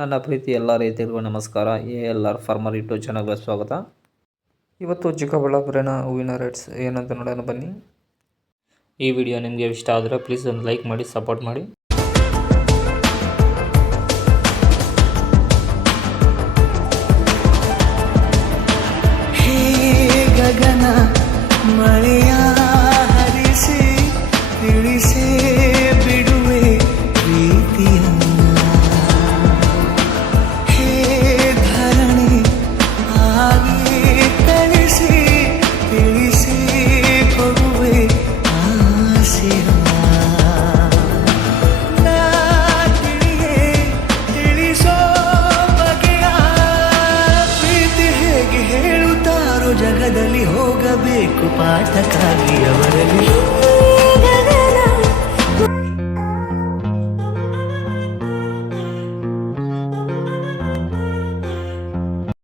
ನನ್ನ ಪ್ರೀತಿ ಎಲ್ಲ ರೈತರಿಗೂ ನಮಸ್ಕಾರ. ALR ಫಾರ್ಮರ್ ಯೂಟ್ಯೂಬ್ ಚಾನಲ್ಗೆ ಸ್ವಾಗತ. ಇವತ್ತು ಚಿಕ್ಕಬಳ್ಳಾಪುರಿನ ಹೂವಿನ ರೇಟ್ಸ್ ಏನಂತ ನೋಡೋಣ ಬನ್ನಿ. ಈ ವಿಡಿಯೋ ನಿಮಗೆ ಇಷ್ಟ ಆದರೆ ಪ್ಲೀಸ್ ಒಂದು ಲೈಕ್ ಮಾಡಿ, ಸಪೋರ್ಟ್ ಮಾಡಿ. ಗಗನ ಮಳೆಯ ಹರಿಸಿ ತಿಳಿಸಿ ಬಿಡುವೆ ಪ್ರೀತಿಯನ್ನ, ಹೇ ಧರಣಿ ಆಗಿ ಕಳಿಸಿ ತಿಳಿಸಿ ಕೊಡುವೆ ಆಸೆಯನ್ನ. ನಾ ತಿಳಿಯೇ ತಿಳಿಸೋ ಬಗೆಯ ಪ್ರೀತಿ ಹೇಗೆ ಹೇಳುತ್ತಾರೋ, ಜಗದಲ್ಲಿ ಹೋಗಬೇಕು ಪಾಠಕ್ಕಾಗಿ ಅವರಲ್ಲಿ.